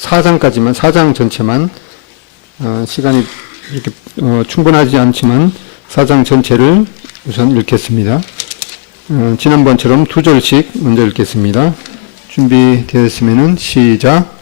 4장까지만, 4장 전체만, 시간이 이렇게 충분하지 않지만 4장 전체를 우선 읽겠습니다. 지난번처럼 2절씩 먼저 읽겠습니다. 준비되었으면 시작.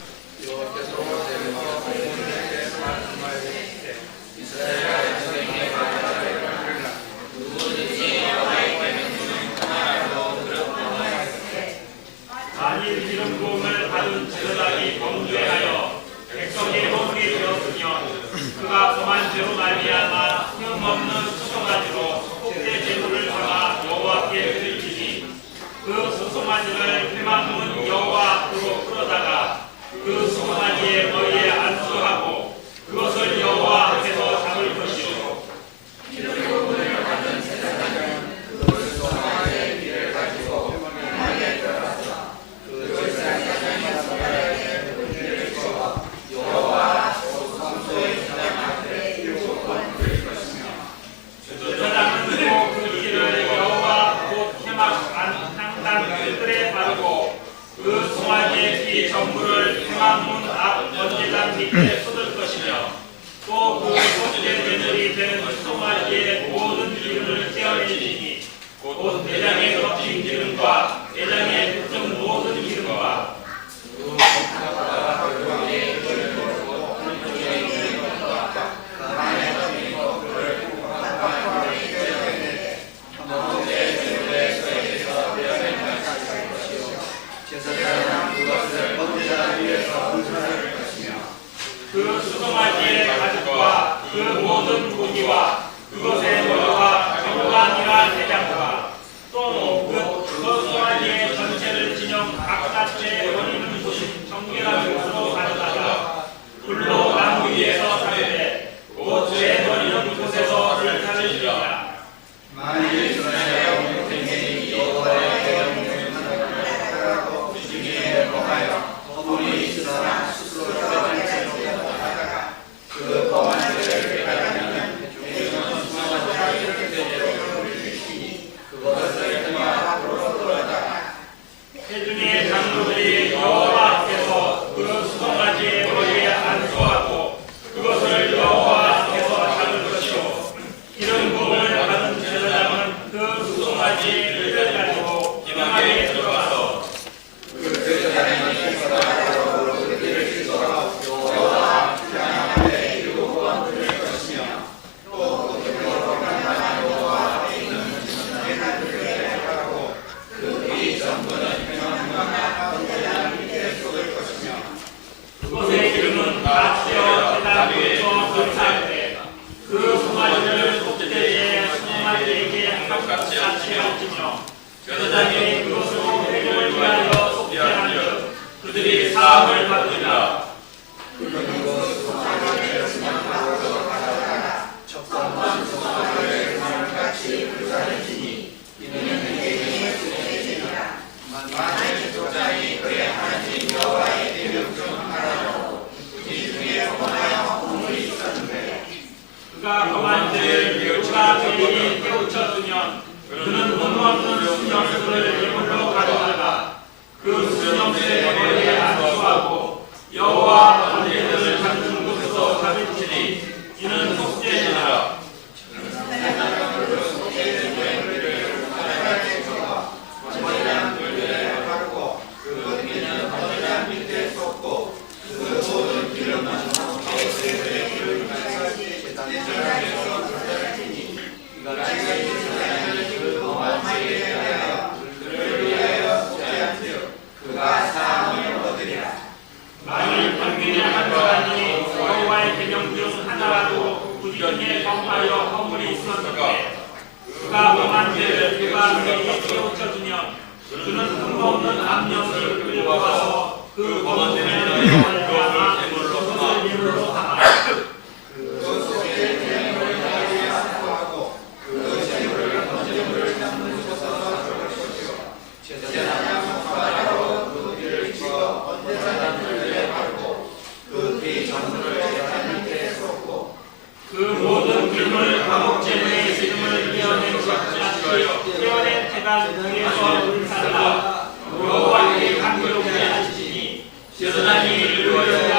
여호와께 감격해 하시니 여전하니 이루어져야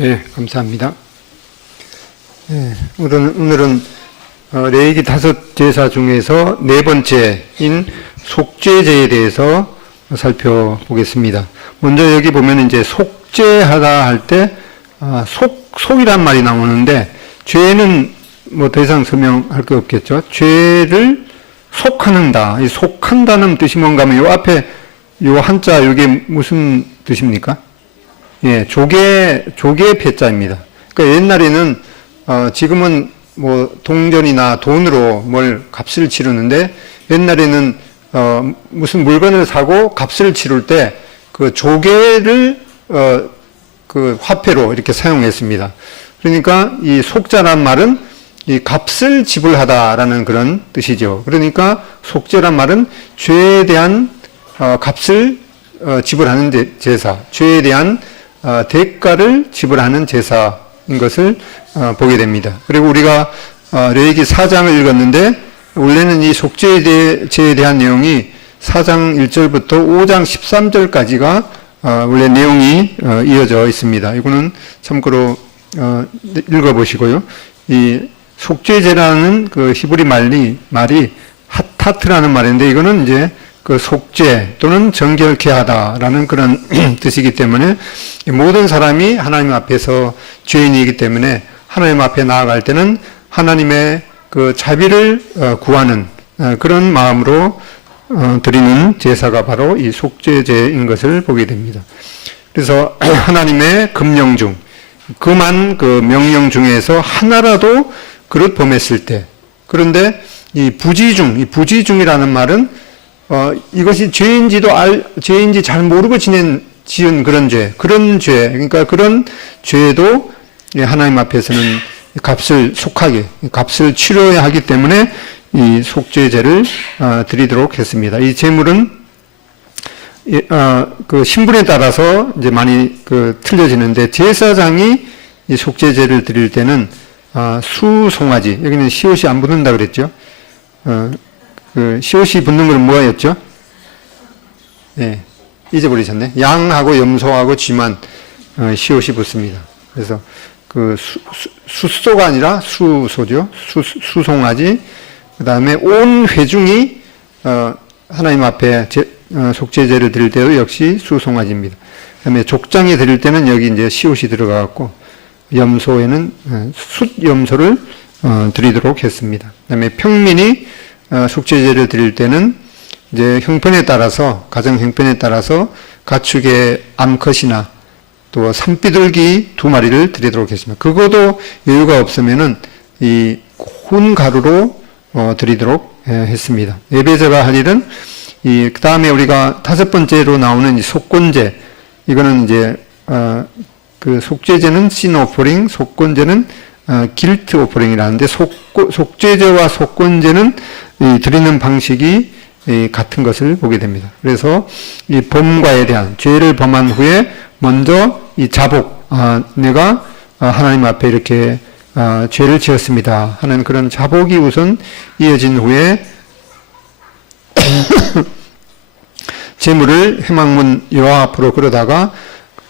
예, 감사합니다. 예, 오늘은 레위기 5제사 중에서 네 번째인 속죄제에 대해서 살펴보겠습니다. 먼저 여기 보면 이제 속죄하다 할 때 속이란 말이 나오는데, 죄는 뭐 더 이상 설명할 게 없겠죠. 죄를 속하는다. 이 속한다는 뜻이 뭔가 하면 요 앞에 요 한자 이게 무슨 뜻입니까? 예, 조개 패자입니다. 그러니까 옛날에는 지금은 뭐 동전이나 돈으로 뭘 값을 치르는데, 옛날에는 무슨 물건을 사고 값을 치를 때 그 조개를 그 화폐로 이렇게 사용했습니다. 그러니까 이 속자란 말은 이 값을 지불하다라는 그런 뜻이죠. 그러니까 속죄란 말은 죄에 대한 값을 지불하는 제사, 죄에 대한 대가를 지불하는 제사인 것을 보게 됩니다. 그리고 우리가 레위기 4장을 읽었는데, 원래는 이 속죄제에 대한 내용이 4장 1절부터 5장 13절까지가 원래 내용이 이어져 있습니다. 이거는 참고로 읽어보시고요. 이 속죄제라는 그 히브리 말이 하타트라는 말인데, 이거는 이제 그 속죄 또는 정결케 하다라는 그런 뜻이기 때문에, 모든 사람이 하나님 앞에서 죄인이기 때문에 하나님 앞에 나아갈 때는 하나님의 그 자비를 구하는 그런 마음으로 드리는 제사가 바로 이 속죄제인 것을 보게 됩니다. 그래서 하나님의 금령 중, 금한 그 명령 중에서 하나라도 그릇 범했을 때, 그런데 이 부지중이라는 말은 이것이 죄인지 잘 모르고 지은 그런 죄, 그러니까 그런 죄도 하나님 앞에서는 값을 치러야 하기 때문에 이 속죄제를 드리도록 했습니다. 이 제물은 그 신분에 따라서 이제 많이 틀려지는데, 제사장이 이 속죄제를 드릴 때는 수송아지, 여기는 시옷이 안 붙는다 그랬죠. 그 시옷이 붙는 건 뭐였죠? 예, 잊어버리셨네. 양하고 염소하고 쥐만 시옷이 붙습니다. 그래서 그 수소가 아니라 수소죠. 수송아지. 그 다음에 온 회중이 하나님 앞에 속죄제를 드릴 때도 역시 수송아지입니다. 그 다음에 족장에 드릴 때는 여기 이제 시옷이 들어가갖고, 염소에는 숫염소를 드리도록 했습니다. 그 다음에 평민이 속죄제를 드릴 때는 이제 형편에 따라서, 가정 형편에 따라서 가축의 암컷이나 또 산비둘기 2마리를 드리도록 했습니다. 그것도 여유가 없으면은 이 혼가루로 드리도록 했습니다. 예배자가 할 일은 그 다음에 우리가 5번째로 나오는 이 속건제, 이거는 이제 그 속죄제는 sin offering, 속건제는 guilt offering이라는데, 속죄제와 속건제는 이 드리는 방식이 같은 것을 보게 됩니다. 그래서 이 범과에 대한, 죄를 범한 후에 먼저 이 자복, 내가 하나님 앞에 이렇게 죄를 지었습니다 하는 그런 자복이 우선 이어진 후에 제물을 회막문 여호와 앞으로 끌어다가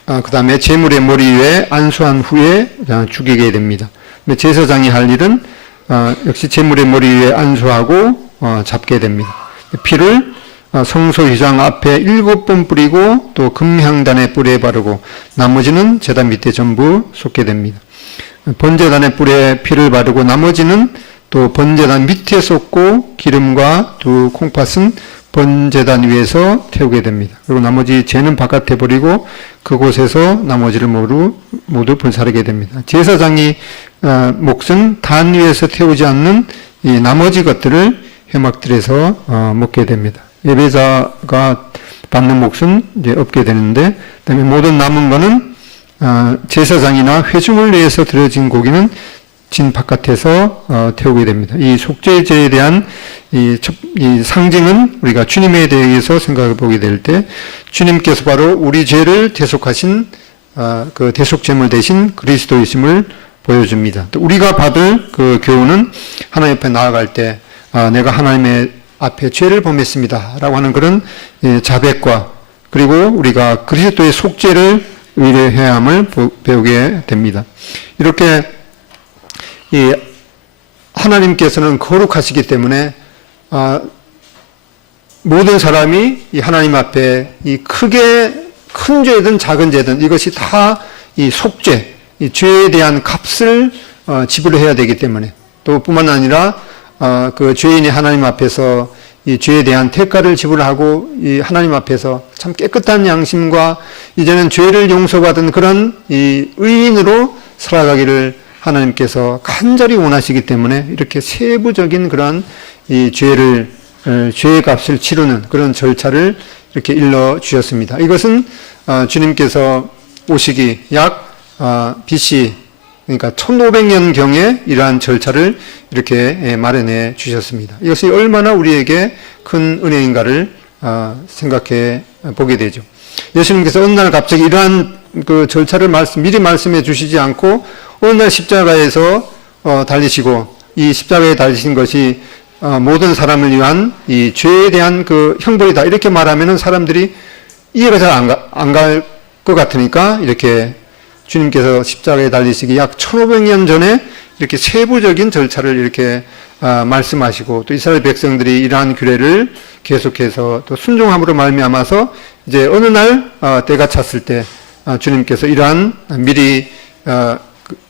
그 다음에 제물의 머리 위에 안수한 후에 죽이게 됩니다. 제사장이 할 일은 역시 제물의 머리 위에 안수하고 잡게 됩니다. 피를 성소 휘장 앞에 7번 뿌리고, 또 금향단의 뿔에 바르고, 나머지는 제단 밑에 전부 쏟게 됩니다. 번제단의 뿔에 피를 바르고, 나머지는 또 번제단 밑에 쏟고, 기름과 2 콩팥은 번제단 위에서 태우게 됩니다. 그리고 나머지 죄는 바깥에 버리고 그곳에서 나머지를 모두 불사르게 됩니다. 제사장이 몫은 단 위에서 태우지 않는 이 나머지 것들을 회막들에서 먹게 됩니다. 예배자가 받는 몫은 이제 없게 되는데, 그다음에 모든 남은 거는 제사장이나 회중을 위해서 드려진 고기는 진 바깥에서 태우게 됩니다. 이 속죄제에 대한 이 상징은 우리가 주님에 대해서 생각해 보게 될 때, 주님께서 바로 우리 죄를 대속하신 그 대속제물 대신 그리스도이심을 보여줍니다. 또 우리가 받을 그 교훈은 하나님 앞에 나아갈 때 내가 하나님의 앞에 죄를 범했습니다라고 하는 그런 자백과 그리고 우리가 그리스도의 속죄를 의뢰해야 함을 배우게 됩니다. 이렇게 하나님께서는 거룩하시기 때문에 모든 사람이 이 하나님 앞에 이 크게 큰 죄든 작은 죄든 이것이 다 이 속죄, 이 죄에 대한 값을 지불해야 되기 때문에 또 뿐만 아니라 그 죄인이 하나님 앞에서 이 죄에 대한 대가를 지불하고 이 하나님 앞에서 참 깨끗한 양심과 이제는 죄를 용서받은 그런 이 의인으로 살아가기를 하나님께서 간절히 원하시기 때문에 이렇게 세부적인 그런 이 죄의 값을 치르는 그런 절차를 이렇게 일러 주셨습니다. 이것은 주님께서 오시기 약 BC 그러니까 1500년경에 이러한 절차를 이렇게 마련해 주셨습니다. 이것이 얼마나 우리에게 큰 은혜인가를 생각해 보게 되죠. 예수님께서 어느 날 갑자기 이러한 그 절차를 미리 말씀해 주시지 않고 어느 날 십자가에서 달리시고 이 십자가에 달리신 것이 모든 사람을 위한 이 죄에 대한 그 형벌이다 이렇게 말하면은 사람들이 이해가 잘 안 갈 것 같으니까 이렇게 주님께서 십자가에 달리시기 약 1500년 전에 이렇게 세부적인 절차를 이렇게 말씀하시고 또 이스라엘 백성들이 이러한 규례를 계속해서 또 순종함으로 말미암아서 이제 어느 날 때가 찼을 때 주님께서 이러한 미리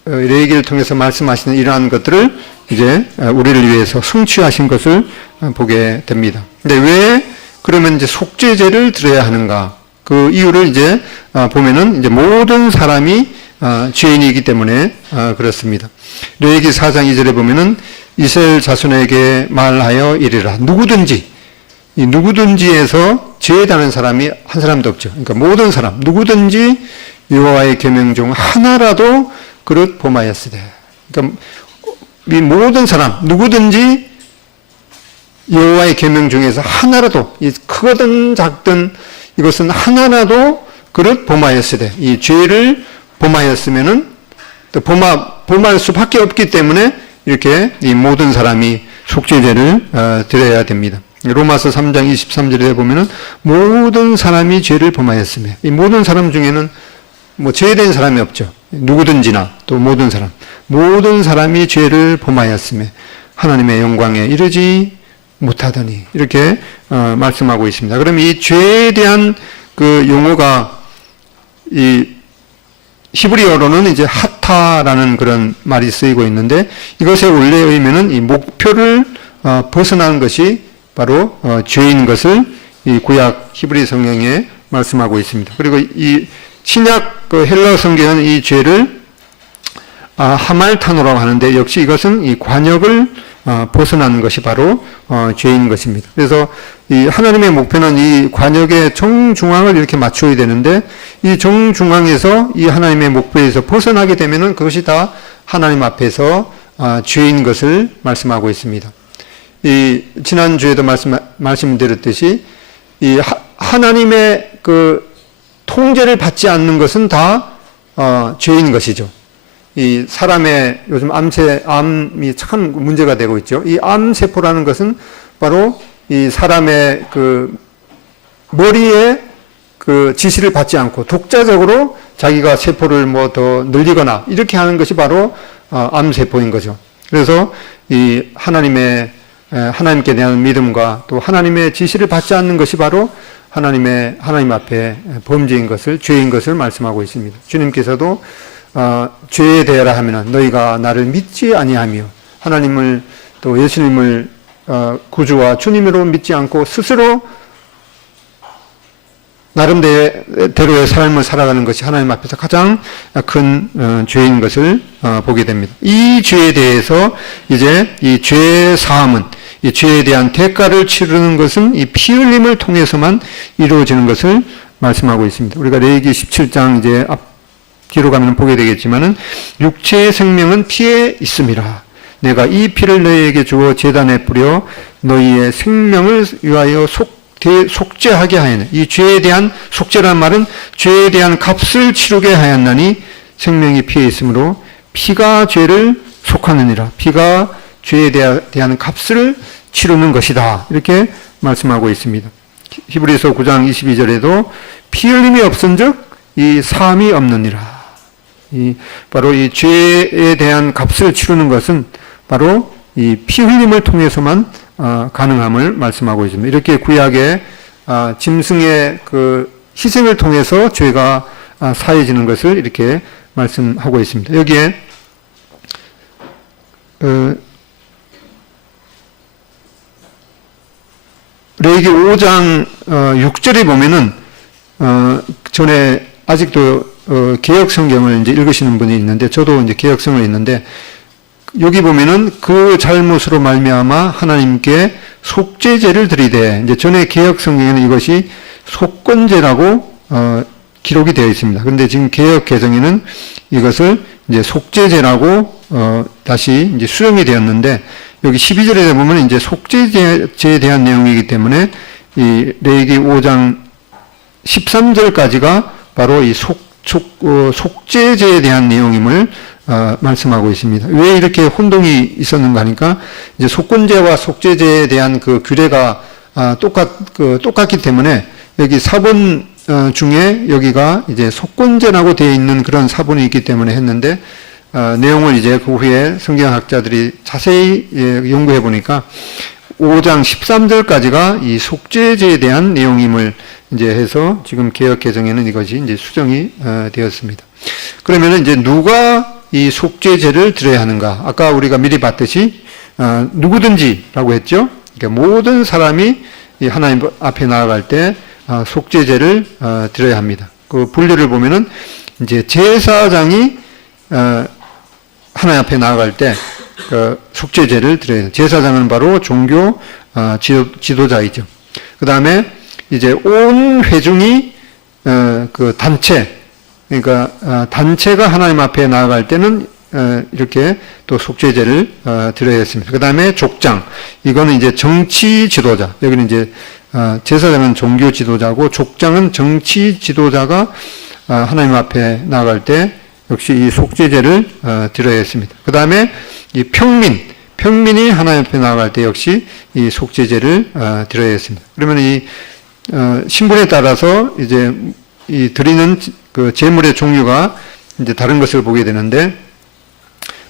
레위기를 통해서 말씀하시는 이러한 것들을 이제 우리를 위해서 성취하신 것을 보게 됩니다. 근데 왜 그러면 이제 속죄제를 드려야 하는가? 그 이유를 이제 보면은 이제 모든 사람이 죄인이기 때문에 그렇습니다. 레위기 4장 2절에 보면은 이스라엘 자손에게 말하여 이르라. 누구든지에서 죄다는 사람이 한 사람도 없죠. 그러니까 모든 사람, 누구든지 여호와의 계명 중 하나라도 그릇 범하였으되. 그러니까 이 모든 사람, 누구든지 여호와의 계명 중에서 하나라도, 이 크거든 작든 이것은 하나라도 그릇 범하였으되, 이 죄를 범하였으면은 또 범할 수밖에 없기 때문에 이렇게 이 모든 사람이 속죄제를 드려야 됩니다. 로마서 3장 23절에 보면은 모든 사람이 죄를 범하였으며, 이 모든 사람 중에는 뭐 죄된 사람이 없죠. 누구든지나 또 모든 사람이 죄를 범하였으며 하나님의 영광에 이르지 못하더니 이렇게 말씀하고 있습니다. 그럼 이 죄에 대한 그 용어가 이 히브리어로는 이제 하타라는 그런 말이 쓰이고 있는데 이것의 원래 의미는 이 목표를 벗어나는 것이 바로 죄인 것을 이 구약 히브리 성경에 말씀하고 있습니다. 그리고 이 신약 그 헬라 성경은 이 죄를 하말타노라고 하는데 역시 이것은 이 관역을 벗어나는 것이 바로 죄인 것입니다. 그래서 이 하나님의 목표는 이 관역의 정중앙을 이렇게 맞춰야 되는데 이 정중앙에서 이 하나님의 목표에서 벗어나게 되면은 그것이 다 하나님 앞에서 죄인 것을 말씀하고 있습니다. 이 지난주에도 말씀드렸듯이 이 하나님의 그 통제를 받지 않는 것은 다 죄인 것이죠. 이 사람의 요즘 암이 참 문제가 되고 있죠. 이 암세포라는 것은 바로 이 사람의 그 머리에 그 지시를 받지 않고 독자적으로 자기가 세포를 뭐 더 늘리거나 이렇게 하는 것이 바로 암세포인 거죠. 그래서 이 하나님께 대한 믿음과 또 하나님의 지시를 받지 않는 것이 바로 하나님 앞에 범죄인 것을, 죄인 것을 말씀하고 있습니다. 주님께서도 죄에 대하라 하면은 너희가 나를 믿지 아니하며 하나님을 또 예수님을 구주와 주님으로 믿지 않고 스스로 나름대로의 삶을 살아가는 것이 하나님 앞에서 가장 큰 죄인 것을 보게 됩니다. 이 죄에 대해서 이제 이 죄 사함은 이 죄에 대한 대가를 치르는 것은 이 피 흘림을 통해서만 이루어지는 것을 말씀하고 있습니다. 우리가 레위기 17장 이제 뒤로 가면 보게 되겠지만은 육체의 생명은 피에 있음이라. 내가 이 피를 너희에게 주어 제단에 뿌려 너희의 생명을 위하여 속죄하게 하였네. 이 죄에 대한 속죄란 말은 죄에 대한 값을 치르게 하였나니 생명이 피에 있으므로 피가 죄를 속하느니라. 피가 죄에 대한 값을 치르는 것이다. 이렇게 말씀하고 있습니다. 히브리서 9장 22절에도 피 흘림이 없은즉 이 사함이 없느니라. 바로 이 죄에 대한 값을 치르는 것은 바로 이 피 흘림을 통해서만 가능함을 말씀하고 있습니다. 이렇게 구약의 짐승의 그 희생을 통해서 죄가 사해지는 것을 이렇게 말씀하고 있습니다. 여기에 레위기 5장 6절에 보면은 전에 아직도 개역 성경을 이제 읽으시는 분이 있는데 저도 이제 개역 성을 읽는데 여기 보면은 그 잘못으로 말미암아 하나님께 속죄제를 드리되 이제 전에 개역 성경에는 이것이 속건제라고 기록이 되어 있습니다. 그런데 지금 개역 개정에는 이것을 이제 속죄제라고 다시 이제 수정이 되었는데 여기 12절에 보면 이제 속죄제에 대한 내용이기 때문에 이 레위기 5장 13절까지가 바로 이 속죄제에 대한 내용임을 말씀하고 있습니다. 왜 이렇게 혼동이 있었는가 하니까 이제 속건제와 속죄제에 대한 그 규례가 똑같기 때문에 여기 사본 중에 여기가 이제 속건제라고 되어 있는 그런 사본이 있기 때문에 했는데 내용을 이제 그 후에 성경학자들이 자세히 연구해 보니까 5장 13절까지가 이 속죄제에 대한 내용임을 이제 해서 지금 개역 개정에는 이것이 이제 수정이 되었습니다. 그러면은 이제 누가 이 속죄제를 드려야 하는가? 아까 우리가 미리 봤듯이 누구든지라고 했죠. 그러니까 모든 사람이 이 하나님 앞에 나아갈 때 속죄제를 드려야 합니다. 그 분류를 보면은 이제 제사장이 하나님 앞에 나아갈 때 그 속죄제를 드려야 해요. 제사장은 바로 종교 지도자이죠. 그 다음에 이제 온 회중이 그 단체, 그러니까 단체가 하나님 앞에 나아갈 때는 이렇게 또 속죄제를 드려야 했습니다. 그 다음에 족장, 이거는 이제 정치 지도자, 여기는 이제 제사장은 종교 지도자고 족장은 정치 지도자가 하나님 앞에 나아갈 때 역시 이 속죄제를 드려야 했습니다. 그 다음에 이 평민이 하나님 앞에 나아갈 때 역시 이 속죄제를 드려야 했습니다. 그러면 이 신분에 따라서 이제 이 드리는 그 제물의 종류가 이제 다른 것을 보게 되는데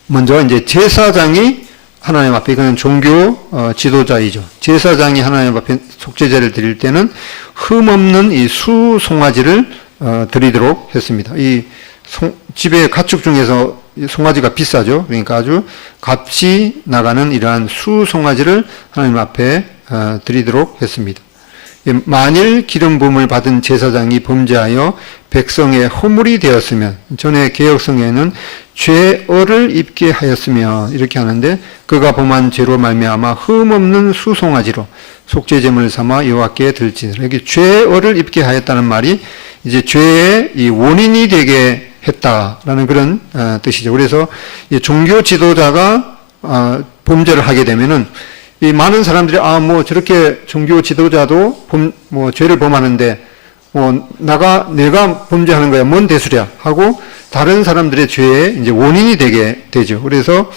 먼저 이제 제사장이 하나님 앞에 이거는 종교 지도자이죠. 제사장이 하나님 앞에 속죄제를 드릴 때는 흠 없는 이 수송아지를 드리도록 했습니다. 이 집의 가축 중에서 송아지가 비싸죠. 그러니까 아주 값이 나가는 이러한 수송아지를 하나님 앞에 드리도록 했습니다. 만일 기름 부음을 받은 제사장이 범죄하여 백성의 허물이 되었으면, 전에 개역성에는 죄어를 입게 하였으면 이렇게 하는데 그가 범한 죄로 말미암아 흠 없는 수송아지로 속죄제물을 삼아 여호와께 들지니라. 여기 죄어를 입게 하였다는 말이 이제 죄의 이 원인이 되게 했다라는 그런 뜻이죠. 그래서 이 종교 지도자가 범죄를 하게 되면은 이 많은 사람들이 뭐 저렇게 종교 지도자도 죄를 범하는데 내가 범죄하는 거야 뭔 대수랴 하고 다른 사람들의 죄의 이제 원인이 되게 되죠. 그래서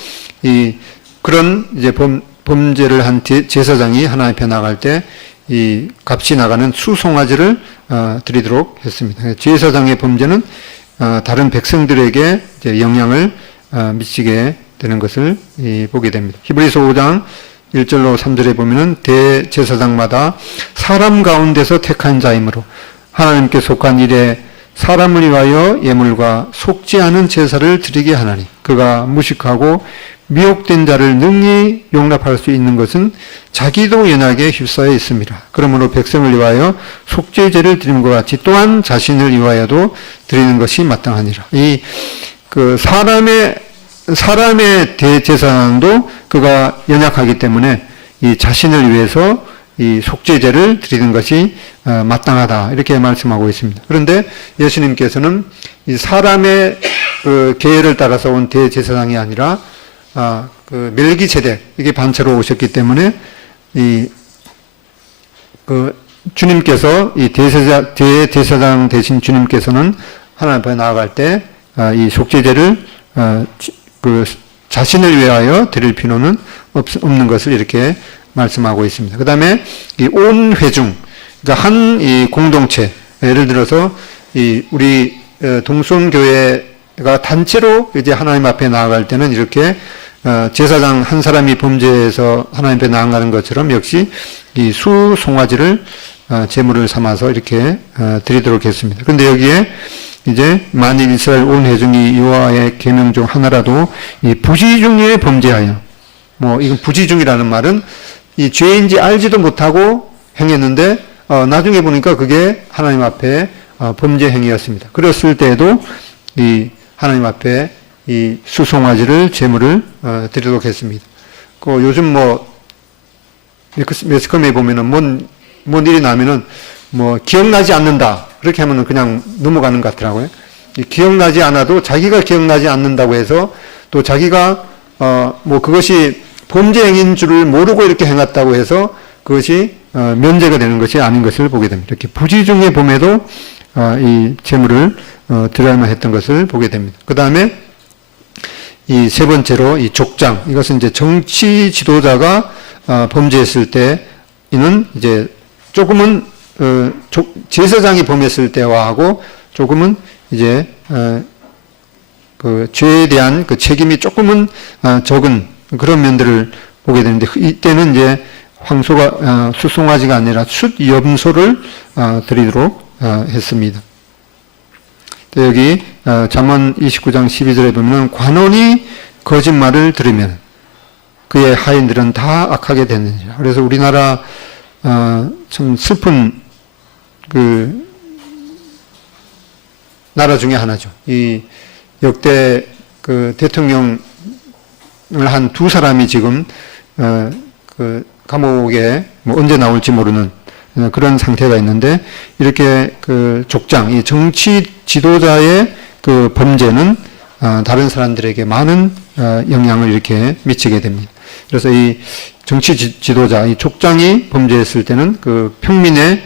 그런 이제 범죄를 한 제사장이 하나님 앞에 나갈 때 이 값이 나가는 수송아지를 드리도록 했습니다. 제사장의 범죄는 다른 백성들에게 이제 영향을 미치게 되는 것을 보게 됩니다. 히브리서 5장 1절로 3절에 보면은 대제사장마다 사람 가운데서 택한 자이므로 하나님께 속한 일에 사람을 위하여 예물과 속지 않은 제사를 드리게 하나니 그가 무식하고 미혹된 자를 능히 용납할 수 있는 것은 자기도 연약에 휩싸여 있습니다. 그러므로 백성을 위하여 속죄제를 드림과 같이 또한 자신을 위하여도 드리는 것이 마땅하니라. 사람의 대제사장도 그가 연약하기 때문에 이 자신을 위해서 이 속죄제를 드리는 것이 마땅하다 이렇게 말씀하고 있습니다. 그런데 예수님께서는 이 사람의 그 계율을 따라서 온 대제사장이 아니라 그 멜기세덱 이게 반차로 오셨기 때문에 주님께서 이 대제사장 대신 주님께서는 하나님 앞에 나아갈 때 이 속죄제를 그 자신을 위하여 드릴 필요는 없는 것을 이렇게 말씀하고 있습니다. 그 다음에 이 온 회중, 그러니까 한 이 공동체, 예를 들어서 이 우리 동성교회가 단체로 이제 하나님 앞에 나아갈 때는 이렇게 제사장 한 사람이 범죄해서 하나님 앞에 나아가는 것처럼 역시 이 수송아지를 제물을 삼아서 이렇게 드리도록 했습니다. 그런데 여기에 이제 만일 이스라엘 온 회중이 여호와의 계명 중 하나라도 이 부지 중에 범죄하여, 뭐 이건 부지 중이라는 말은 이 죄인지 알지도 못하고 행했는데 나중에 보니까 그게 하나님 앞에 범죄 행위였습니다. 그랬을 때에도 이 하나님 앞에 이 수송아지를 제물을 드리도록 했습니다. 그 요즘 뭐 매스컴에 보면은 뭔 일이 나면은 뭐 기억나지 않는다 그렇게 하면은 그냥 넘어가는 것 같더라고요. 기억나지 않아도 자기가 기억나지 않는다고 해서 또 자기가 뭐 그것이 범죄 행위인 줄을 모르고 이렇게 행했다고 해서 그것이 면제가 되는 것이 아닌 것을 보게 됩니다. 이렇게 부지 중에 봄에도 이 제물을 드려야만 했던 것을 보게 됩니다. 그 다음에 이 세 번째로 이 족장, 이것은 이제 정치 지도자가 범죄했을 때는 이제 조금은 제사장이 범했을 때와 하고 조금은 이제 그 죄에 대한 그 책임이 조금은 적은 그런 면들을 보게 되는데, 이때는 이제 황소가 수송아지가 아니라 숫염소를 드리도록 했습니다. 여기 잠언 29장 12절에 보면 관원이 거짓말을 들으면 그의 하인들은 다 악하게 되느니라. 그래서 우리나라 참 슬픈 그 나라 중에 하나죠. 이 역대 그 대통령을 한 두 사람이 지금 그 감옥에 뭐 언제 나올지 모르는 그런 상태가 있는데, 이렇게 그 족장, 이 정치 지도자의 그 범죄는 다른 사람들에게 많은 영향을 이렇게 미치게 됩니다. 그래서 이 정치 지도자, 이 족장이 범죄했을 때는 그 평민의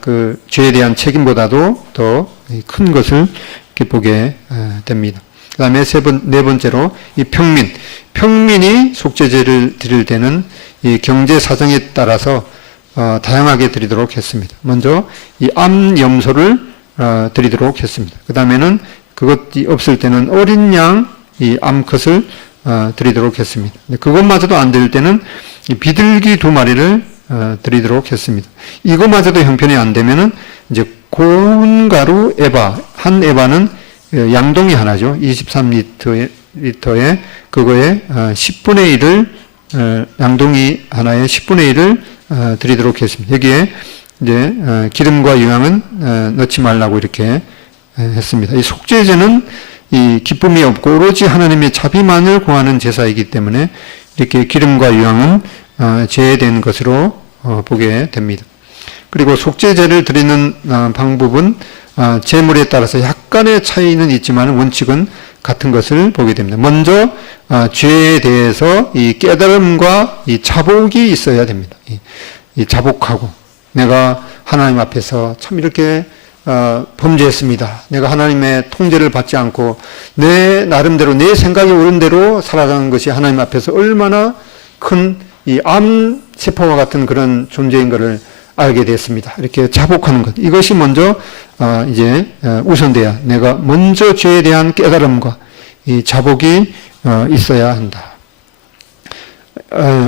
그 죄에 대한 책임보다도 더 큰 것을 이렇게 보게 됩니다. 그 다음에 네 번째로 이 평민이 속죄제를 드릴 때는 이 경제 사정에 따라서 다양하게 드리도록 했습니다. 먼저 이 암염소를 드리도록 했습니다. 그 다음에는 그것이 없을 때는 어린 양 이 암컷을 드리도록 했습니다. 그것마저도 안 될 때는 이 비둘기 2마리를 드리도록 했습니다. 이것마저도 형편이 안 되면은 이제 고운 가루 에바, 한 에바는 양동이 하나죠. 23리터에 그거에 10분의 1을 양동이 하나에 10분의 1을 드리도록 했습니다. 여기에 이제 기름과 유향은 넣지 말라고 이렇게 했습니다. 이 속죄제는 이 기쁨이 없고 오로지 하나님의 자비만을 구하는 제사이기 때문에 이렇게 기름과 유향은 제외된 것으로 보게 됩니다. 그리고 속죄제를 드리는 방법은 제물에 따라서 약간의 차이는 있지만 원칙은 같은 것을 보게 됩니다. 먼저 죄에 대해서 이 깨달음과 이 자복이 있어야 됩니다. 이 자복하고 내가 하나님 앞에서 참 이렇게 범죄했습니다. 내가 하나님의 통제를 받지 않고 내 나름대로 내 생각이 옳은 대로 살아가는 것이 하나님 앞에서 얼마나 큰 이 암세포와 같은 그런 존재인 것을 알게 됐습니다. 이렇게 자복하는 것, 이것이 먼저 이제 우선돼야, 내가 먼저 죄에 대한 깨달음과 이 자복이 있어야 한다.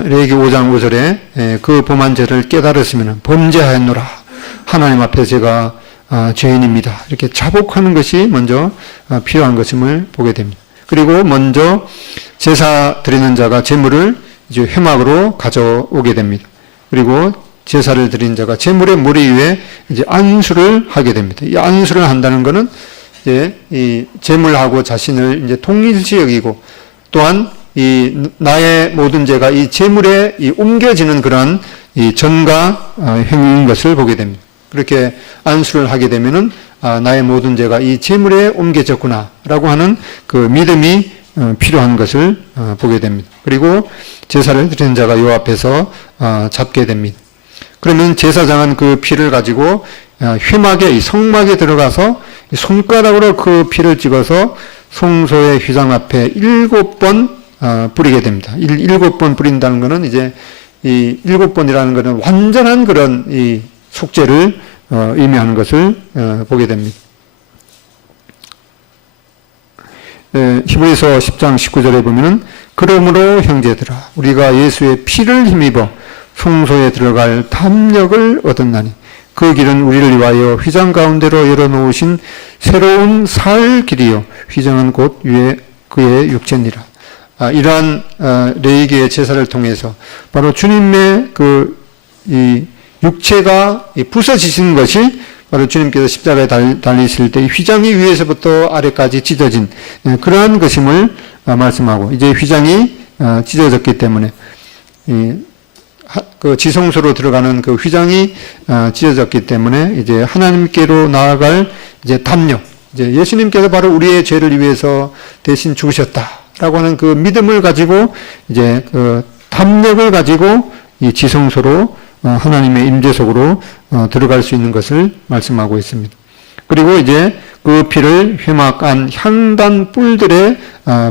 레위기 5장 5절에 그 범한 죄를 깨달았으면 범죄하였노라. 하나님 앞에 제가 죄인입니다. 이렇게 자복하는 것이 먼저 필요한 것임을 보게 됩니다. 그리고 먼저 제사 드리는 자가 제물을 이제 회막으로 가져오게 됩니다. 그리고 제사를 드린 자가 제물의 머리 위에 이제 안수를 하게 됩니다. 이 안수를 한다는 것은 이제 이 제물하고 자신을 이제 동일시 여기고, 또한 이 나의 모든 죄가 이 제물에 이 옮겨지는 그런 이 전가 행위인 것을 보게 됩니다. 그렇게 안수를 하게 되면은 나의 모든 죄가 이 제물에 옮겨졌구나라고 하는 그 믿음이 필요한 것을 보게 됩니다. 그리고 제사를 드리는 자가 요 앞에서 잡게 됩니다. 그러면 제사장은 그 피를 가지고 회막에, 이 성막에 들어가서 손가락으로 그 피를 찍어서 성소의 휘장 앞에 7번 뿌리게 됩니다. 7번 뿌린다는 것은 이제 이 7번이라는 것은 완전한 그런 이 속죄를 의미하는 것을 보게 됩니다. 히브리서 10장 19절에 보면은 그러므로 형제들아 우리가 예수의 피를 힘입어 성소에 들어갈 담력을 얻었나니 그 길은 우리를 위하여 휘장 가운데로 열어놓으신 새로운 살 길이요 휘장은 곧 그의 육체니라. 이러한 레위기의 제사를 통해서 바로 주님의 이 육체가 부서지신 것이 바로 주님께서 십자가에 달리실 때 휘장이 위에서부터 아래까지 찢어진 그러한 것임을 말씀하고, 이제 휘장이 찢어졌기 때문에 그 지성소로 들어가는 그 휘장이 찢어졌기 때문에 이제 하나님께로 나아갈 이제 담력, 이제 예수님께서 바로 우리의 죄를 위해서 대신 죽으셨다라고 하는 그 믿음을 가지고 이제 그 담력을 가지고 이 지성소로 하나님의 임재 속으로 들어갈 수 있는 것을 말씀하고 있습니다. 그리고 이제 그 피를 회막안 향단 뿔들에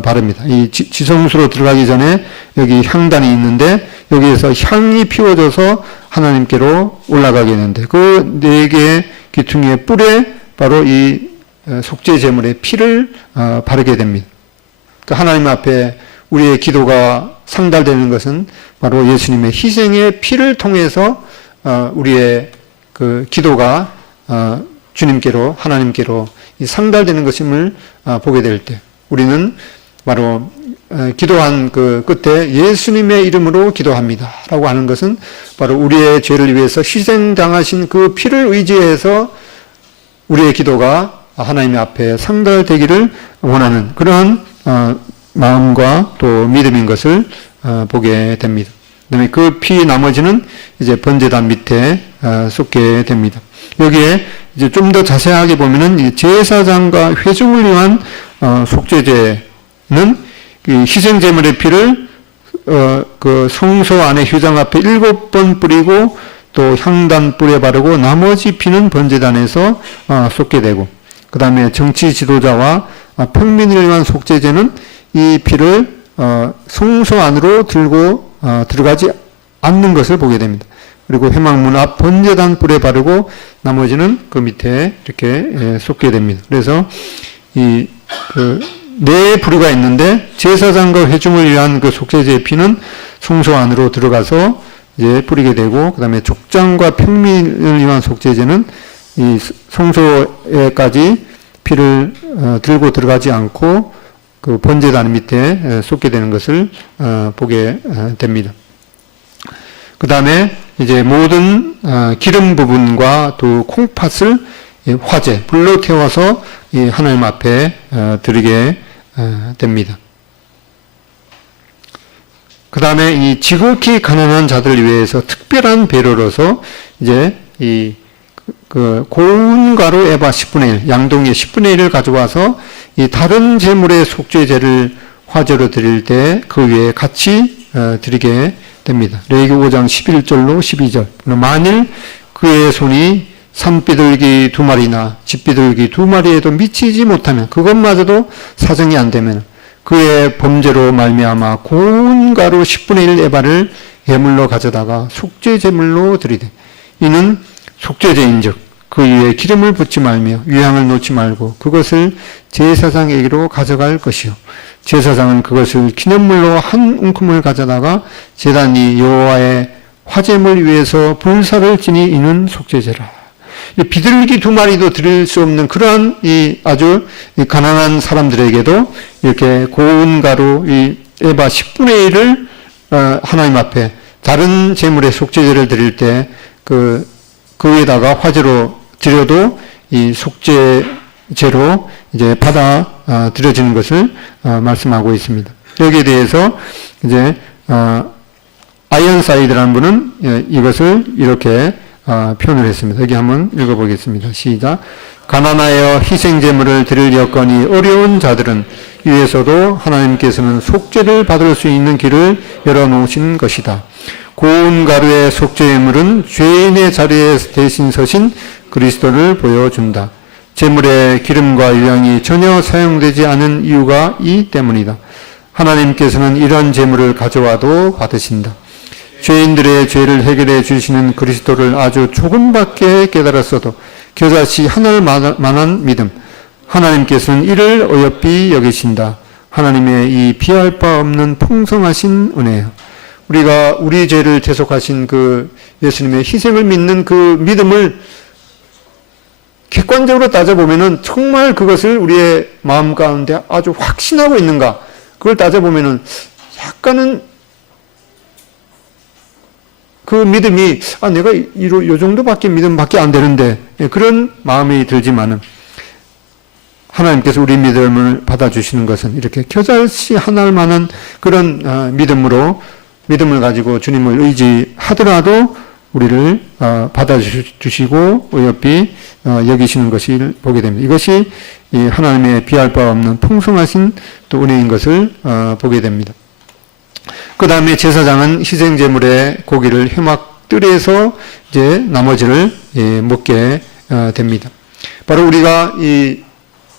바릅니다. 이 지성소로 들어가기 전에 여기 향단이 있는데 여기에서 향이 피워져서 하나님께로 올라가게 되는데 그 4개의 귀퉁이의 뿔에 바로 이 속죄 제물의 피를 바르게 됩니다. 그러니까 하나님 앞에 우리의 기도가 상달되는 것은 바로 예수님의 희생의 피를 통해서 우리의 그 기도가 주님께로 하나님께로 상달되는 것임을 보게 될 때 우리는 바로 기도한 그 끝에 예수님의 이름으로 기도합니다 라고 하는 것은 바로 우리의 죄를 위해서 희생당하신 그 피를 의지해서 우리의 기도가 하나님 앞에 상달되기를 원하는 그러한 마음과 또 믿음인 것을 보게 됩니다. 그다음에 그 피 나머지는 이제 번제단 밑에 쏟게 됩니다. 여기에 이제 좀 더 자세하게 보면은 제사장과 회중을 위한 속죄제는 이 희생 제물의 피를 그 성소 안에 휘장 앞에 7번 뿌리고 또 향단 뿔에 바르고 나머지 피는 번제단에서 쏟게 되고, 그 다음에 정치 지도자와 평민을 위한 속죄제는 이 피를 성소 안으로 들고 들어가지 않는 것을 보게 됩니다. 그리고 회막문 앞 번제단 뿔에 바르고 나머지는 그 밑에 이렇게 쏟게 됩니다. 그래서 이 네 부류가 있는데 제사장과 회중을 위한 그 속죄제의 피는 성소 안으로 들어가서 이제 뿌리게 되고, 그 다음에 족장과 평민을 위한 속죄제는 이 성소에까지 피를 들고 들어가지 않고 그 번제단 밑에 쏟게 되는 것을 보게 됩니다. 그 다음에 이제 모든 기름 부분과 또 콩팥을 화재, 불로 태워서 이 하나님 앞에 드리게 됩니다. 그 다음에 이 지극히 가난한 자들을 위해서 특별한 배려로서 이제 그 고운 가루 에바 10분의 1, 양동이의 10분의 1을 가져와서 이 다른 제물의 속죄제를 화제로 드릴 때 그 위에 같이 드리게 됩니다. 레위기 5장 11절로 12절. 만일 그의 손이 산비둘기 2마리나 집비둘기 2마리에도 미치지 못하면, 그것마저도 사정이 안 되면 그의 범죄로 말미암아 고운 가루 10분의 1 에바를 예물로 가져다가 속죄 제물로 드리되, 이는 속죄제인즉 그 위에 기름을 붓지 말며 유향을 놓지 말고 그것을 제사장에게로 가져갈 것이요, 제사장은 그것을 기념물로 한 움큼을 가져다가 제단이 여호와의 화제물 위에서 불사를 지니 이는 속죄제라. 비둘기 2마리도 드릴 수 없는 그러한 이 아주 가난한 사람들에게도 이렇게 고운 가루 이 에바 10분의 1을 하나님 앞에 다른 제물의 속죄제를 드릴 때 그 위에다가 화제로 드려도 이 속죄제로 이제 받아 드려지는 것을 말씀하고 있습니다. 여기에 대해서 이제 아이언사이드라는 분은 이것을 이렇게 표현을 했습니다. 여기 한번 읽어보겠습니다. 시작. 가난하여 희생제물을 드릴 여건이 어려운 자들은 위에서도 하나님께서는 속죄를 받을 수 있는 길을 열어놓으신 것이다. 고운 가루의 속죄물은 죄인의 자리에 대신 서신 그리스도를 보여준다. 제물의 기름과 유향이 전혀 사용되지 않은 이유가 이 때문이다. 하나님께서는 이런 제물을 가져와도 받으신다. 죄인들의 죄를 해결해 주시는 그리스도를 아주 조금밖에 깨달았어도 겨자씨 하늘 만한 믿음, 하나님께서는 이를 어여삐 여기신다. 하나님의 이 비할 바 없는 풍성하신 은혜요. 우리가 우리 죄를 대속하신 그 예수님의 희생을 믿는 그 믿음을 객관적으로 따져보면은 정말 그것을 우리의 마음 가운데 아주 확신하고 있는가? 그걸 따져보면은 약간은 그 믿음이 내가 요 정도밖에 믿음밖에 안 되는데 그런 마음이 들지만은 하나님께서 우리 믿음을 받아주시는 것은 이렇게 겨자씨 하나만한 그런 믿음을 가지고 주님을 의지하더라도 우리를 받아주시고 어여삐 여기시는 것을 보게 됩니다. 이것이 이 하나님의 비할 바 없는 풍성하신 또 은혜인 것을 보게 됩니다. 그 다음에 제사장은 희생제물의 고기를 회막들에서 이제 나머지를 먹게 됩니다. 바로 우리가 이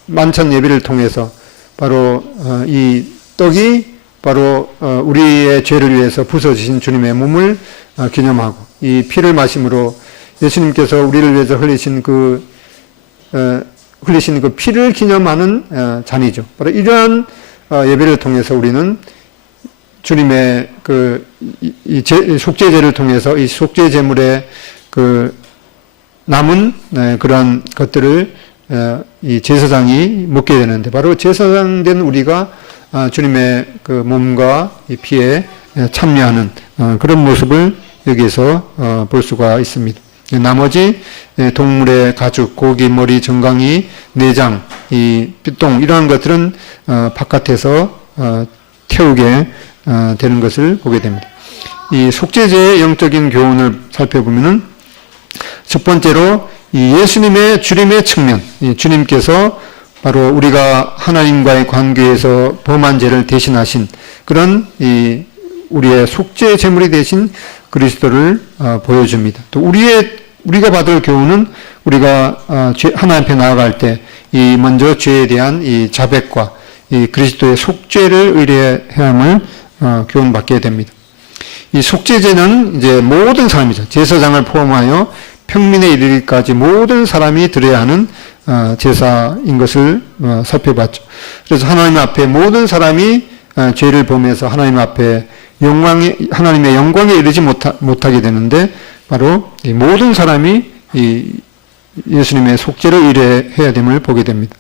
만찬 예배를 통해서 바로 이 떡이 바로 우리의 죄를 위해서 부서지신 주님의 몸을 기념하고 이 피를 마심으로 예수님께서 우리를 위해서 흘리신 그 피를 기념하는 잔이죠. 바로 이러한 예배를 통해서 우리는 주님의 속죄제를 통해서 이 속죄 제물의 그 남은 그런 것들을 이 제사장이 먹게 되는데 바로 제사장 된 우리가 주님의 그 몸과 이 피에 참여하는 그런 모습을 여기에서 볼 수가 있습니다. 나머지 동물의 가죽, 고기, 머리, 정강이, 내장, 이 삐똥 이러한 것들은 바깥에서 태우게 되는 것을 보게 됩니다. 이 속죄제의 영적인 교훈을 살펴보면은 첫 번째로 이 예수님의 주님의 측면, 주님께서 바로 우리가 하나님과의 관계에서 범한 죄를 대신하신 그런 우리의 속죄 제물이 되신 그리스도를 보여줍니다. 또 우리가 받을 교훈은 우리가 하나님 앞에 나아갈 때 이 먼저 죄에 대한 이 자백과 이 그리스도의 속죄를 의뢰해야 함을 교훈받게 됩니다. 이 속죄제는 이제 모든 사람이죠. 제사장을 포함하여 평민에 이르기까지 모든 사람이 드려야 하는 제사인 것을 살펴봤죠. 그래서 하나님 앞에 모든 사람이 죄를 범해서 하나님 앞에 하나님의 영광에 이르지 못하게 되는데 바로 이 모든 사람이 이 예수님의 속죄를 의뢰해야 됨을 보게 됩니다.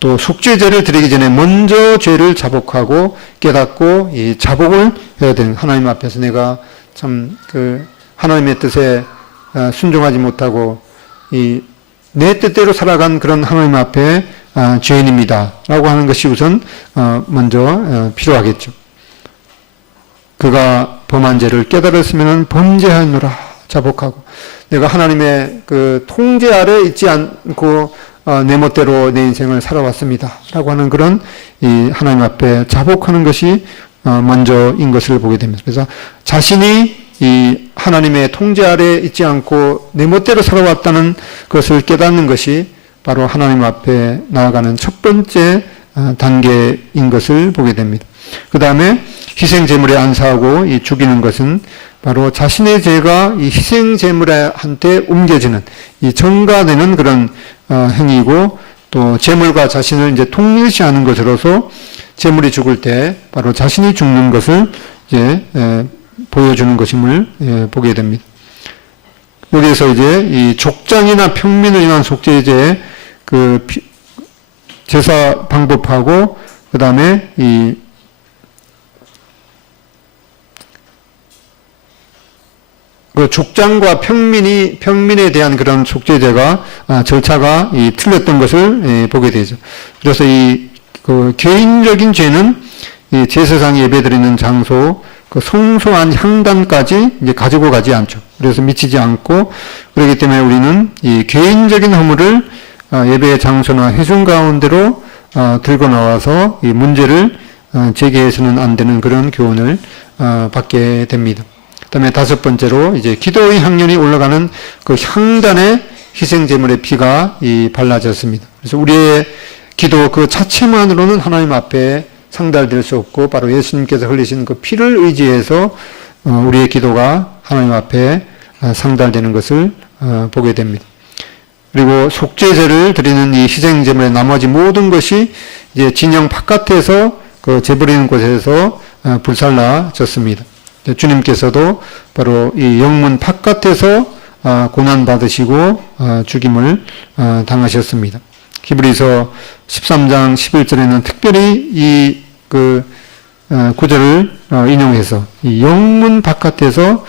또 속죄제를 드리기 전에 먼저 죄를 자복하고 깨닫고 이 자복을 해야 되는 하나님 앞에서 내가 참 하나님의 뜻에 순종하지 못하고 내 뜻대로 살아간 그런 하나님 앞에 죄인입니다. 라고 하는 것이 우선 먼저 필요하겠죠. 그가 범한 죄를 깨달았으면 범죄하노라 자복하고 내가 하나님의 그 통제 아래 있지 않고 내 멋대로 내 인생을 살아왔습니다. 라고 하는 그런 이 하나님 앞에 자복하는 것이 먼저인 것을 보게 됩니다. 그래서 자신이 이 하나님의 통제 아래 있지 않고 내 멋대로 살아왔다는 것을 깨닫는 것이 바로 하나님 앞에 나아가는 첫 번째 단계인 것을 보게 됩니다. 그 다음에 희생제물에 안사하고 이 죽이는 것은 바로 자신의 죄가 이 희생제물한테 옮겨지는 이 전가되는 그런 행위이고 또 제물과 자신을 이제 통일시하는 것으로서 제물이 죽을 때 바로 자신이 죽는 것을 이제 보여주는 것임을 보게 됩니다. 여기에서 이제 이 족장이나 평민을 위한 속죄제의 그 제사 방법하고 그 다음에 그 족장과 평민에 대한 그런 속죄제가 절차가 틀렸던 것을 보게 되죠. 그래서 그 개인적인 죄는 이 제사장이 예배드리는 장소 그 송소한 향단까지 이제 가지고 가지 않죠. 그래서 미치지 않고 그렇기 때문에 우리는 이 개인적인 허물을 예배의 장소나 회중 가운데로 들고 나와서 이 문제를 제기해서는 안 되는 그런 교훈을 받게 됩니다. 그다음에 다섯 번째로 이제 기도의 향연이 올라가는 그 향단에 희생제물의 피가 발라졌습니다. 그래서 우리의 기도 그 자체만으로는 하나님 앞에 상달될 수 없고 바로 예수님께서 흘리신 그 피를 의지해서 우리의 기도가 하나님 앞에 상달되는 것을 보게 됩니다. 그리고 속죄제를 드리는 이 희생제물의 나머지 모든 것이 이제 진영 바깥에서 그 제버리는 곳에서 불살라졌습니다. 주님께서도 바로 이 영문 바깥에서 고난 받으시고 죽임을 당하셨습니다. 히브리서 13장 11절에는 특별히 이 구절을 인용해서 이 영문 바깥에서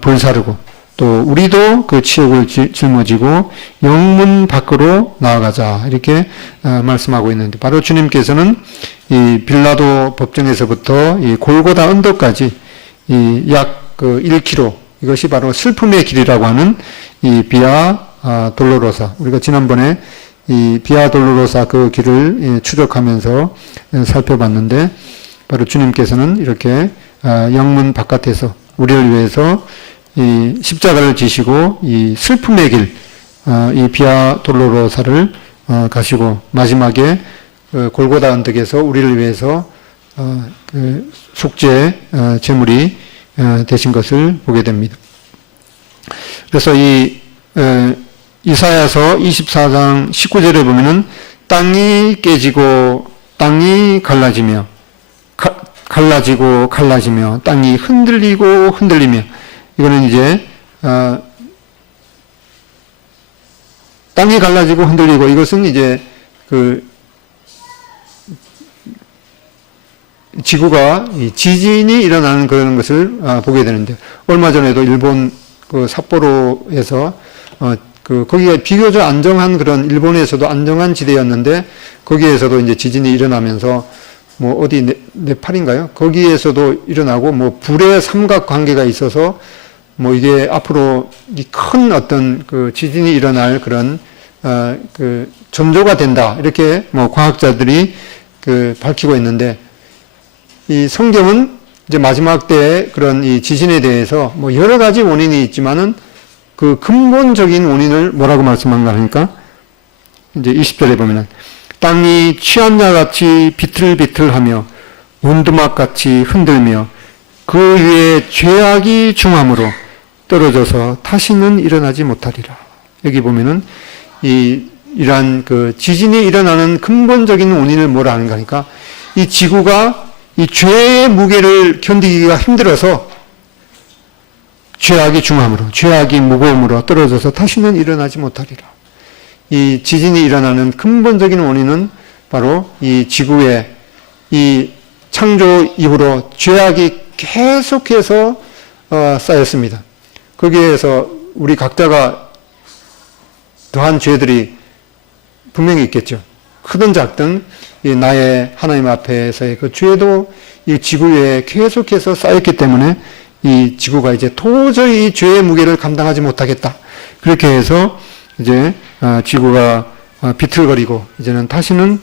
불사르고 또 우리도 그 치욕을 짊어지고 영문 밖으로 나아가자 이렇게 말씀하고 있는데, 바로 주님께서는 이 빌라도 법정에서부터 이 골고다 언덕까지 이 약 1km, 이것이 바로 슬픔의 길이라고 하는 이 비아 돌로로사, 우리가 지난번에 이 비아 돌로로사 그 길을 추적하면서 살펴봤는데, 바로 주님께서는 이렇게 영문 바깥에서 우리를 위해서 이 십자가를 지시고 이 슬픔의 길, 이 비아 돌로로사를 가시고 마지막에 골고다 언덕에서 우리를 위해서 속죄 제물이 되신 것을 보게 됩니다. 그래서 이 이사야서 24장 19절에 보면은 땅이 깨지고 땅이 갈라지며 갈라지며 땅이 흔들리고 흔들리며, 이거는 이제 땅이 갈라지고 흔들리고, 이것은 이제 그 지구가 지진이 일어나는 그런 것을 보게 되는데, 얼마 전에도 일본 그 삿포로에서 거기가 비교적 안정한 그런, 일본에서도 안정한 지대였는데 거기에서도 이제 지진이 일어나면서 뭐 어디 네팔인가요? 거기에서도 일어나고 뭐 불의 삼각 관계가 있어서 뭐 이게 앞으로 이 큰 어떤 그 지진이 일어날 그런 그 전조가 된다, 이렇게 뭐 과학자들이 밝히고 있는데, 이 성경은 이제 마지막 때의 그런 이 지진에 대해서 뭐 여러 가지 원인이 있지만은 그 근본적인 원인을 뭐라고 말씀한가 하니까, 이제 20절에 보면은 땅이 취한 자같이 비틀비틀하며 원두막같이 흔들며 그 위에 죄악이 중함으로 떨어져서 다시는 일어나지 못하리라. 여기 보면은 이러한 그 지진이 일어나는 근본적인 원인을 뭐라 하는가 하니까, 이 지구가 이 죄의 무게를 견디기가 힘들어서 죄악이 중함으로, 죄악이 무거움으로 떨어져서 다시는 일어나지 못하리라. 이 지진이 일어나는 근본적인 원인은 바로 이 지구의 이 창조 이후로 죄악이 계속해서 쌓였습니다. 거기에서 우리 각자가 더한 죄들이 분명히 있겠죠. 크든 작든 이 나의 하나님 앞에서의 그 죄도 이 지구에 계속해서 쌓였기 때문에 이 지구가 이제 도저히 이 죄의 무게를 감당하지 못하겠다. 그렇게 해서 이제 지구가 비틀거리고 이제는 다시는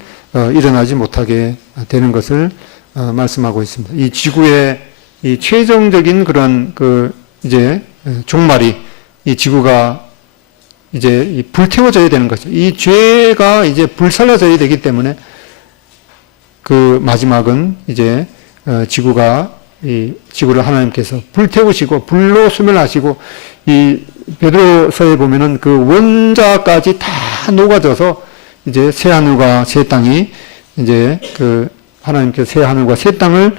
일어나지 못하게 되는 것을 말씀하고 있습니다. 이 지구의 이 최종적인 그런 이제 종말이, 이 지구가 이제 불태워져야 되는 거죠. 이 죄가 이제 불살라져야 되기 때문에 그 마지막은 이제 지구가 이 지구를 하나님께서 불태우시고 불로 소멸하시고, 이 베드로서에 보면은 그 원자까지 다 녹아져서 이제 새 하늘과 새 땅이 이제 하나님께서 새 하늘과 새 땅을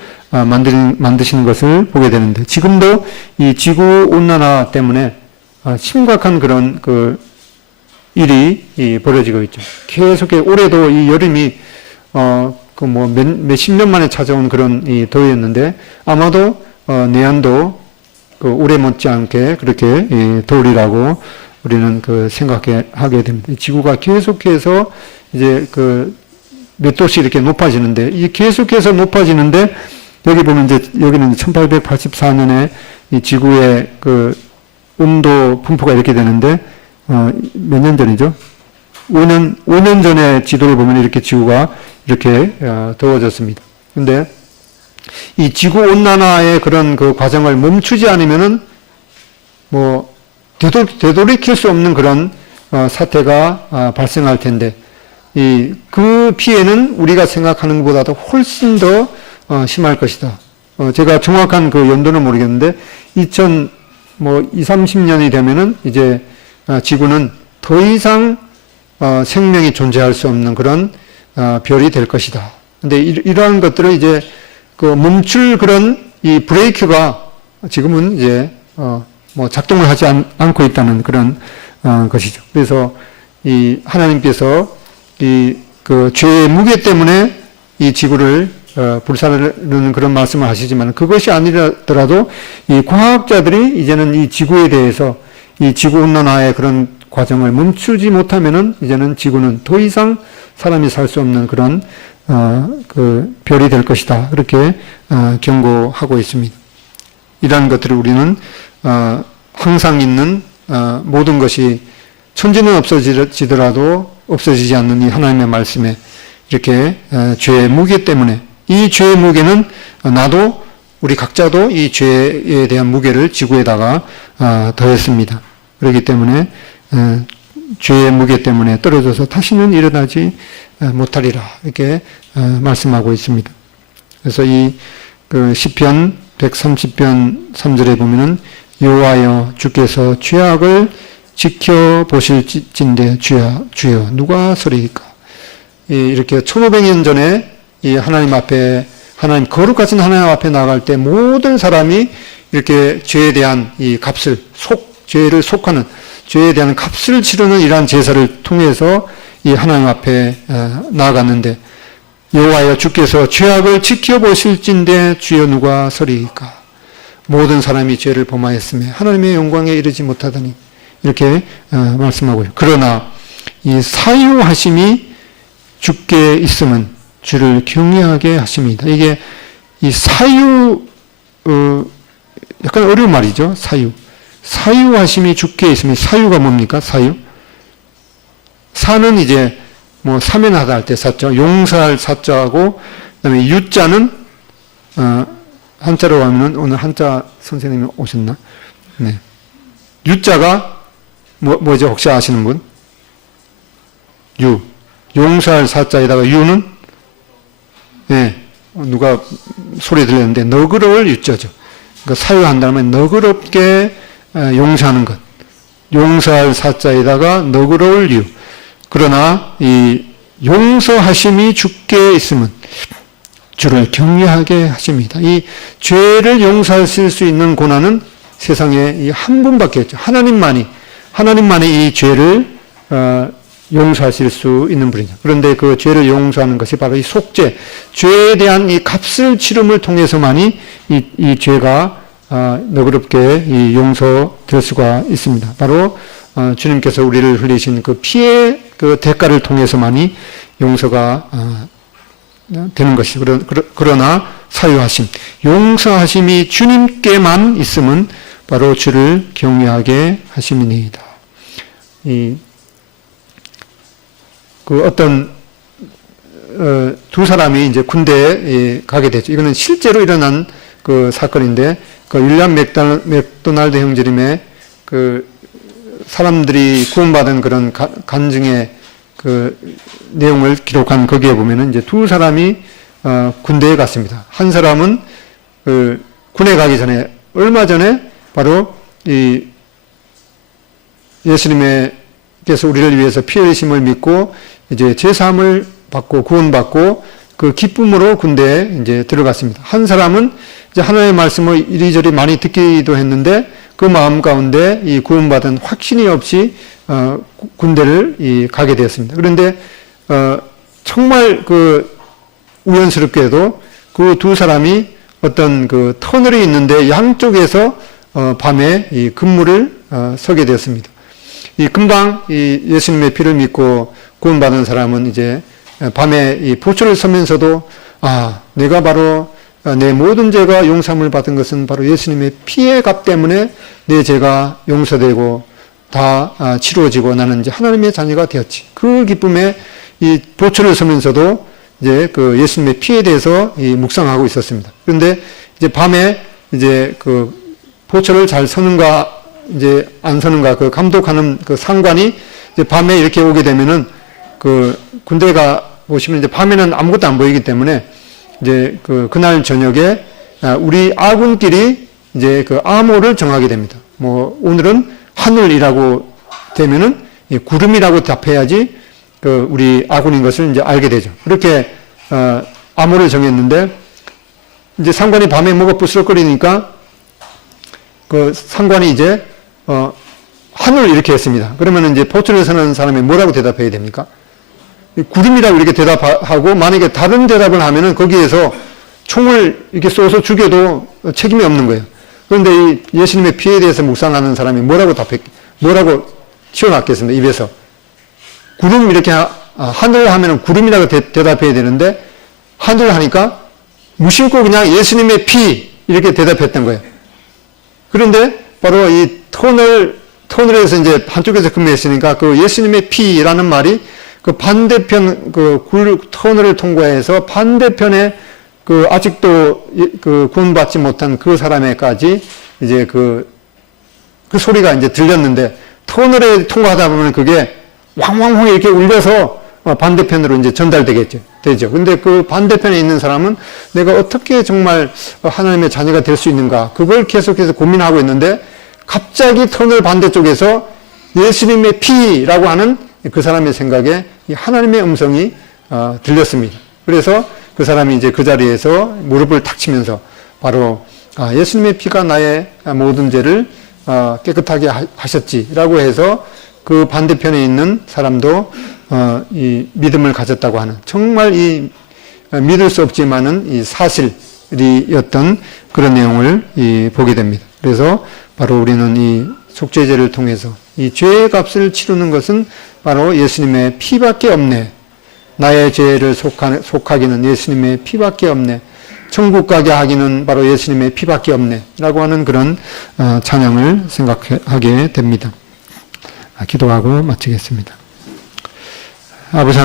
만드시는 것을 보게 되는데, 지금도 이 지구 온난화 때문에 심각한 그런 일이 벌어지고 있죠. 계속 올해도 이 여름이 몇십 년 만에 찾아온 그런 이 더위였는데, 아마도 내년도 올해 못지않게 그렇게 더우리라고 우리는 생각하게 됩니다. 지구가 계속해서 이제 몇 도씩 이렇게 높아지는데, 이 계속해서 높아지는데, 여기 보면 이제 여기는 1884년에 이 지구의 온도 분포가 이렇게 되는데, 몇 년 전이죠? 5년 전에 지도를 보면 이렇게 지구가 이렇게 더워졌습니다. 근데 이 지구 온난화의 그런 과정을 멈추지 않으면은 뭐 되돌이킬 수 없는 그런 사태가 발생할 텐데, 그 피해는 우리가 생각하는 것보다도 훨씬 더 심할 것이다. 제가 정확한 그 연도는 모르겠는데 30년이 되면은 이제 지구는 더 이상 생명이 존재할 수 없는 그런 별이 될 것이다. 근데 이러한 것들을 이제 그 멈출 그런 이 브레이크가 지금은 이제 작동을 하지 않고 있다는 그런 것이죠. 그래서 이 하나님께서 이 그 죄의 무게 때문에 이 지구를 불사르는 그런 말씀을 하시지만 그것이 아니더라도 이 과학자들이 이제는 이 지구에 대해서 이 지구 온난화의 그런 과정을 멈추지 못하면은 이제는 지구는 더 이상 사람이 살 수 없는 그런 그 별이 될 것이다. 그렇게 경고하고 있습니다. 이러한 것들을 우리는 항상 있는 모든 것이 천지는 없어지더라도 없어지지 않는 이 하나님의 말씀에 이렇게 죄의 무게 때문에 이 죄의 무게는 나도 우리 각자도 이 죄에 대한 무게를 지구에다가 더했습니다. 그렇기 때문에 죄의 무게 때문에 떨어져서 다시는 일어나지 못하리라 이렇게 말씀하고 있습니다. 그래서 이 그 시편 130편 3절에 보면은 여호와여 주께서 죄악을 지켜보실진대 주여 누가 서리이까. 이렇게 1500년 전에 이 하나님 앞에 하나님 거룩하신 하나님 앞에 나갈 때 모든 사람이 이렇게 죄에 대한 이 값을 죄를 속하는 죄에 대한 값을 치르는 이러한 제사를 통해서 이 하나님 앞에 나아갔는데 여호와여 주께서 죄악을 지켜보실진대 주여 누가 서리이까. 모든 사람이 죄를 범하였으며 하나님의 영광에 이르지 못하더니 이렇게 말씀하고요. 그러나 이 사유하심이 주께 있으면 주를 경외하게 하십니다. 이게 이 사유 약간 어려운 말이죠. 사유하심이 주께 있으면 사유가 뭡니까? 사는 이제 사면하다 할 때 사자, 용서할 사자하고 그다음에 유자는 한자로 하면은 오늘 한자 선생님이 오셨나? 네. 유자가 뭐죠? 혹시 아시는 분? 용서할 사자에다가 유는 누가 소리 들렸는데 너그러울 유자죠. 그러니까 사유한다면 너그럽게 용서하는 것. 용서할 사자에다가 너그러울 유. 그러나 이 용서하심이 주께 있으면 주를 경외하게 하십니다. 이 죄를 용서하실 수 있는 고난은 세상에 한 분밖에 없죠. 하나님만이 이 죄를 용서하실 수 있는 분이죠. 그런데 그 죄를 용서하는 것이 바로 이 속죄, 죄에 대한 이 값을 치름을 통해서만이 이 죄가 너그럽게 이 용서될 수가 있습니다. 바로 주님께서 우리를 흘리신 그 피의 그 대가를 통해서만이 용서가 되는 것이. 그러나 사유하심, 용서하심이 주님께만 있으면 바로 주를 경외하게 하심이니이다. 그 어떤 두 사람이 이제 군대에 가게 되죠. 이거는 실제로 일어난 그 사건인데, 그 윌리엄 맥도날드 형제님의 그 사람들이 구원받은 그런 간증의 그 내용을 기록한 거기에 보면은 이제 두 사람이 군대에 갔습니다. 한 사람은 그 군에 가기 전에 얼마 전에 바로 이 예수님께서 우리를 위해서 피 흘리심을 믿고 이제 제사함을 받고 구원받고 그 기쁨으로 군대에 이제 들어갔습니다. 한 사람은 이제 하나님의 말씀을 이리저리 많이 듣기도 했는데 그 마음 가운데 이 구원받은 확신이 없이 군대를 가게 되었습니다. 그런데 정말 그 우연스럽게도 그 두 사람이 어떤 그 터널이 있는데 양쪽에서 밤에 이 근무를 서게 되었습니다. 이 금방 이 예수님의 피를 믿고 구원받은 사람은 이제 밤에 이 보초를 서면서도 내가 바로 내 모든 죄가 용서함을 받은 것은 바로 예수님의 피의 값 때문에 내 죄가 용서되고 다 치루어지고 나는 이제 하나님의 자녀가 되었지. 그 기쁨에 이 보초를 서면서도 이제 그 예수님의 피에 대해서 이 묵상하고 있었습니다. 그런데 이제 밤에 이제 그 보초를 잘 서는가 이제 안 서는가 그 감독하는 그 상관이 이제 밤에 이렇게 오게 되면은 그 군대가 보시면 이제 밤에는 아무것도 안 보이기 때문에 이제 그날 저녁에 우리 아군끼리 이제 그 암호를 정하게 됩니다. 뭐 오늘은 하늘이라고 되면은 구름이라고 답해야지 그 우리 아군인 것을 이제 알게 되죠. 그렇게 암호를 정했는데 이제 상관이 밤에 뭐가 부스럭거리니까 그 상관이 이제 하늘 이렇게 했습니다. 그러면 이제 포천에 사는 사람이 뭐라고 대답해야 됩니까? 구름이라고 이렇게 대답하고 만약에 다른 대답을 하면은 거기에서 총을 이렇게 쏘서 죽여도 책임이 없는 거예요. 그런데 이 예수님의 피에 대해서 묵상하는 사람이 뭐라고 튀어나왔겠습니까? 입에서. 구름 이렇게 하늘 하면은 구름이라고 대답해야 되는데 하늘 하니까 무심코 그냥 예수님의 피 이렇게 대답했던 거예요. 그런데 바로 이 터널에서 이제 한쪽에서 근무했으니까 그 예수님의 피라는 말이 그 반대편 터널을 통과해서 반대편에 그 아직도 그 구원받지 못한 그 사람에까지 이제 그 소리가 이제 들렸는데 터널에 통과하다 보면 그게 왕왕왕 이렇게 울려서 반대편으로 이제 전달되죠. 근데 그 반대편에 있는 사람은 내가 어떻게 정말 하나님의 자녀가 될 수 있는가 그걸 계속해서 고민하고 있는데 갑자기 터널 반대쪽에서 예수님의 피라고 하는 그 사람의 생각에 하나님의 음성이 들렸습니다. 그래서 그 사람이 이제 그 자리에서 무릎을 탁 치면서 바로 예수님의 피가 나의 모든 죄를 깨끗하게 하셨지라고 해서 그 반대편에 있는 사람도 이 믿음을 가졌다고 하는 정말 이 믿을 수 없지만은 이 사실이었던 그런 내용을 보게 됩니다. 그래서 바로 우리는 이 속죄제를 통해서 이 죄의 값을 치르는 것은 바로 예수님의 피밖에 없네. 나의 죄를 속하기는 예수님의 피밖에 없네. 천국 가게 하기는 바로 예수님의 피밖에 없네. 라고 하는 그런 찬양을 생각하게 됩니다. 기도하고 마치겠습니다. 아버지